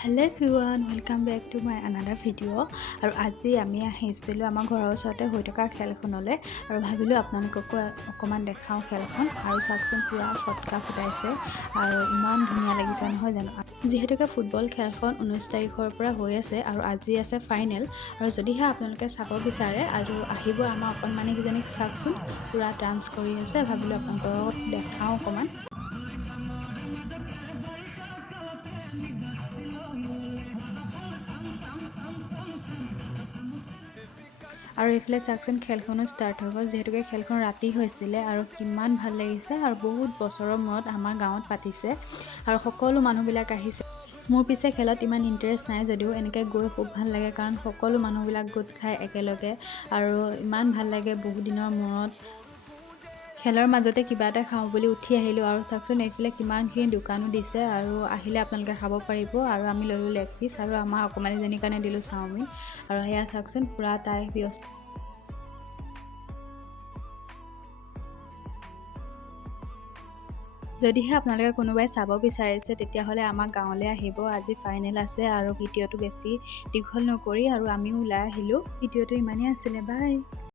Hello' everyone, welcome back to my another video'. আৰু আজি আমি আহিছিলোঁ আমাৰ ঘৰৰ ওচৰতে হৈ থকা খেলখনলৈ আৰু ভাবিলোঁ আপোনালোককো অকণমান দেখাওঁ খেলখন। আৰু চাওকচোন, পূৰা ফটকা ফুটাইছে আৰু ইমান ধুনীয়া লাগিছে নহয় জানো। যিহেতুকে ফুটবল খেলখন 19 তাৰিখৰ পৰা হৈ আছে আৰু আজি আছে ফাইনেল। আৰু যদিহে আপোনালোকে চাব বিচাৰে আৰু আহিব, আমাৰ অকণমানিকেইজনীক চাওকচোন পূৰা ডান্স কৰি আছে। ভাবিলোঁ আপোনালোকক দেখাওঁ অকণমান। আৰু এইফালে চাওকচোন, খেলখনো ষ্টাৰ্ট হৈ গ'ল। যিহেতুকে খেলখন ৰাতি হৈছিলে আৰু কিমান ভাল লাগিছে আৰু বহুত বছৰৰ মূৰত আমাৰ গাঁৱত পাতিছে আৰু সকলো মানুহবিলাক আহিছে। মোৰ পিছে খেলত ইমান ইণ্টাৰেষ্ট নাই যদিও এনেকৈ গৈ খুব ভাল লাগে, কাৰণ সকলো মানুহবিলাক গোট খাই একেলগে আৰু ইমান ভাল লাগে। বহুত দিনৰ মূৰত খেলৰ মাজতে কিবা এটা খাওঁ বুলি উঠি আহিলোঁ। আৰু চাওকচোন, এইফালে কিমানখিনি দোকানো দিছে আৰু আহিলে আপোনালোকে খাব পাৰিব। আৰু আমি ল'লোঁ লেগ পিচ আৰু আমাৰ অকণমানিজনীৰ কাৰণে দিলোঁ চাওমিন। আৰু সেয়া চাওকচোন, পূৰা তাই ব্যস্ত। যদিহে আপোনালোকে কোনোবাই চাব বিচাৰিছে তেতিয়াহ'লে আমাৰ গাঁৱলৈ আহিব। আজি ফাইনেল আছে আৰু ভিডিঅ'টো বেছি দীঘল নকৰি আৰু আমিও ওলাই আহিলোঁ। ভিডিঅ'টো ইমানেই আছিলে, বাই।